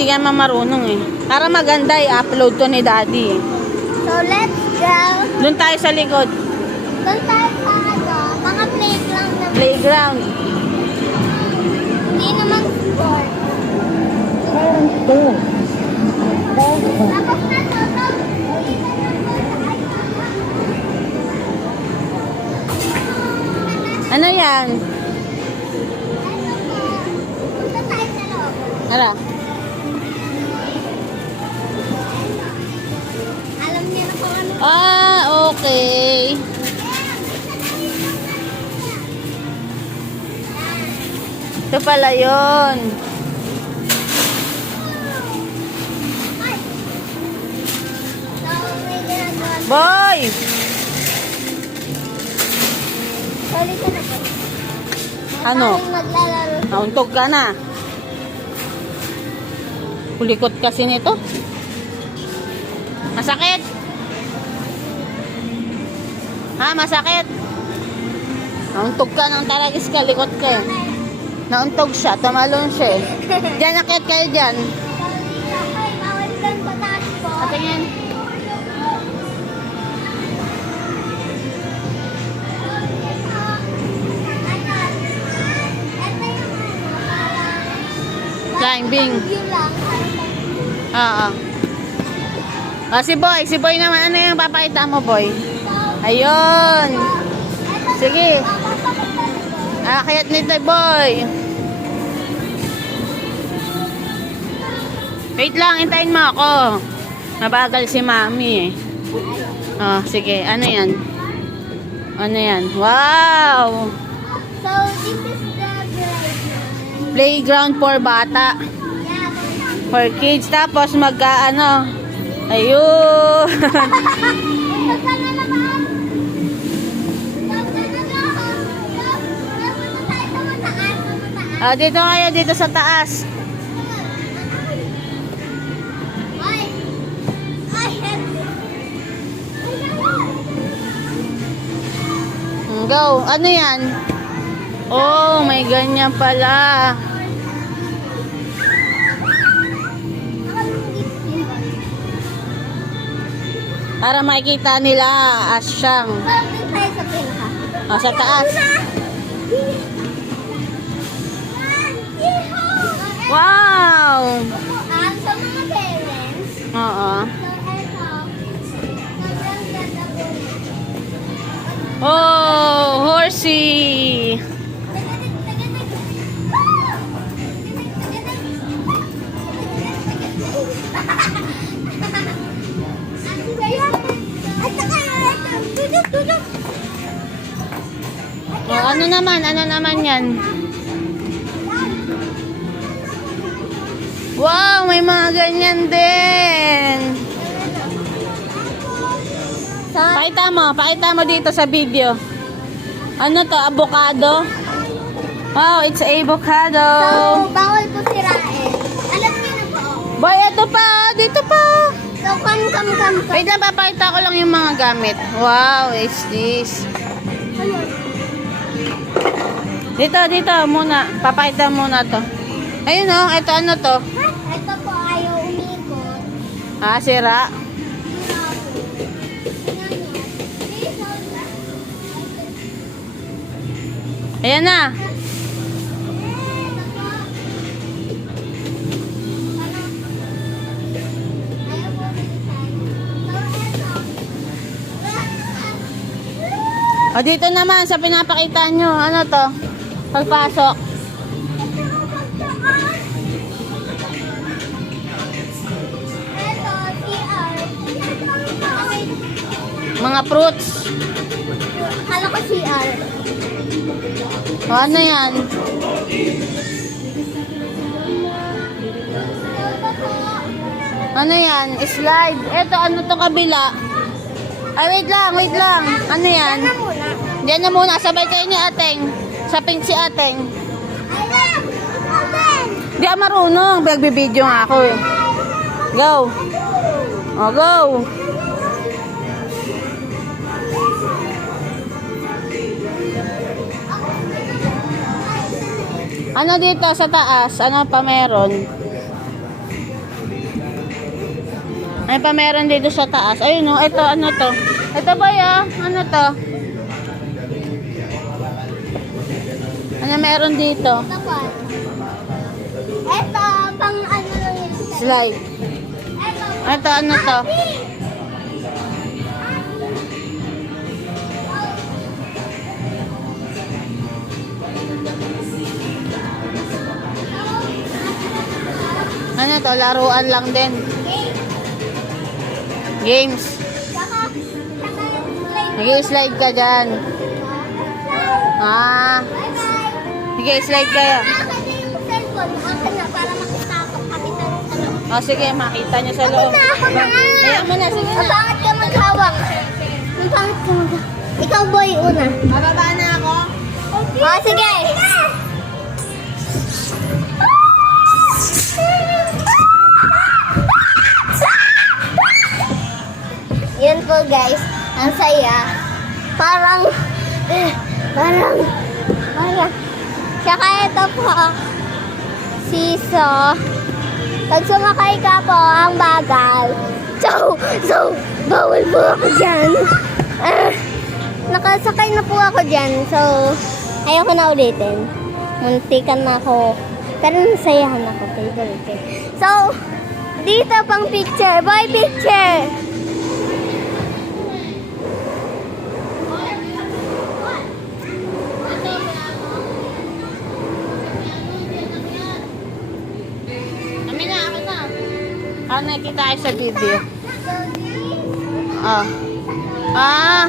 hindi ka marunong eh. Para maganda i-upload to ni Daddy. So, let's go. Doon tayo sa likod. Doon tayo sa mga playground na Playground. hindi naman sport. Tapos na to. Ano yan? Punta tayo sa loob. Hala. Alam niyo na kung ano. Ah, okay. Ito pala yun. Ay! So, may ginagawa. Boy! Sorry ka na po. Ano? Maraming maglalaro. Nauntog ka na. Kulikot kasi nito. Masakit. Ha, masakit. Nauntog ka ng talagis ka, likot ka eh. Nauntog siya, tumalon siya eh. Diyan, akit kayo dyan. Okay, bawal kang pataas po. Patingin. Climbing. View lang. Oo. Ah, si Boy naman. Ano yung papakita mo, Boy? Ayun. Sige. Akayat nito, Boy. Wait lang, hintayin mo ako. Mabagal si Mami eh. Oh, sige. Ano yan? Ano yan? Wow! So, this is the playground. Playground for bata. Yeah, For kids. Tapos ano. Ayun. punta ka na naman. Punta na naman. Punta tayo sa mataas. Ah, dito kayo, dito sa taas. Ay! Ay, heavy. Go. Ano yan? Oh, may ganyan pala. Para makikita nila asyang. Doon tayo sa pinaka. Oh, sa taas. Wow! Sa mga parents, Oo. so eto, sobrang ganda po. Oh, horsey. Oh, ano naman yan? Wow, may mga ganyan din. Pakita mo dito sa video. Ano to, avocado? Wow, it's avocado. So, bawal po sirain. Alam niyo na po. Boy, ito pa, dito pa. So, come. Wait lang, papakita ko lang yung mga gamit. Wow, it's this. Dito muna. Papakita muna to. Ayun oh, ito ano to? Ito po ayaw umikot. Ah, sira. Ayan na. O, dito naman sa pinapakita nyo. Ano to? Pagpasok. Mga fruits. Kala ko CR. O, ano yan? Ano yan? Slide. Eto, ano to kabila? Ay, wait lang. Ano yan? Yan na muna. Diyan na muna. Sabay kayo ni Ateng. Sa pink si Ateng. Alam! Open! Di ako marunong. Nagbibideo nga ako eh. Go. O, go. Ano dito sa taas? Ano pa meron? Ay pa meron dito sa taas. Ayun, oh, ito, ano to? Ito ba ya? Ano to? Ano meron dito? Tapos, eto, pang ano lang yun. Slide. Eto, Ito, ano to? Ano to? Laruan lang din. game. Games. Saka yung slide. Nag-slide ka dyan. Ah. Bye-bye. Sige, slide kayo. Akin na yung cellphone. Akin na, para makita ako kapitan sa loob. O sige, makita nyo sa loob. Ako na. Ayan mo na, sige Ang na. pangit ka maghawak. Ang pangit ka maghawak. Ikaw boy, una. Mababa na ako. O, sige. Yan po guys, ang saya. Parang, parang, Tsaka ito po, siso. Pag sumakay ka po, ang bagal. So, bawal po ako dyan. Nakasakay na po ako dyan. So, ayoko na ulitin. Muntikan na ako. Pero nasayahan ako. Favorite. So, dito pang picture. Boy, picture! Kami na, ako na. Ah, nakikita kayo sa video. Ah. Ah.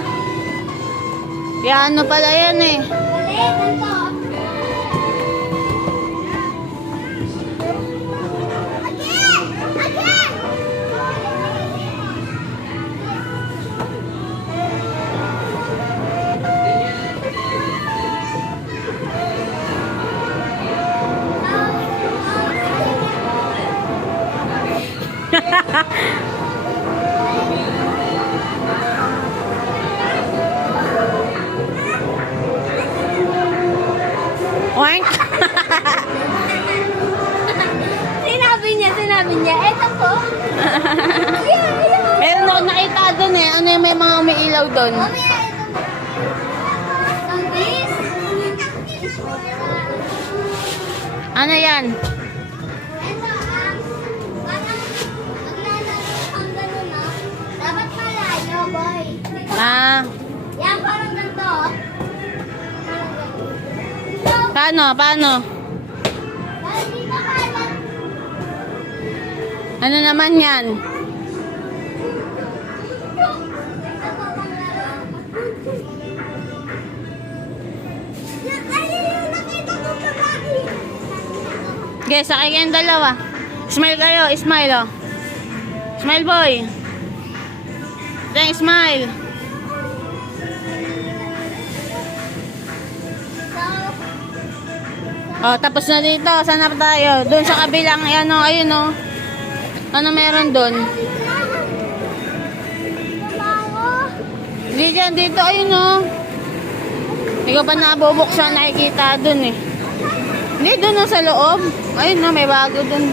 Piano pala yan eh. Balik, ito. Again! Again! Oink. Sinabi niya. Ito po. Meron ako nakita doon eh. Ano yung may mga umiilaw doon? Mamaya, ito po. Zombies? Ano yan? Ito, parang maglalaro kang gano'n, no? Dapat malayo, boy. Ah. Yan, parang ganito. So, Paano? Paano? dahil dito ka lang. Ano naman yan? Okay, sakay kayong dalawa. Smile kayo. Smile, oh. Smile, boy. Then, smile. Oh, tapos na dito. Saan na pa tayo? Doon sa kabilang, ano, ayun, oh. Ano meron doon? Hindi dyan, dito, ayun, oh. Hindi ko pa nabubuksan, nakikita doon, eh. Hindi, doon, oh, sa loob. Ayun, oh, may bago doon.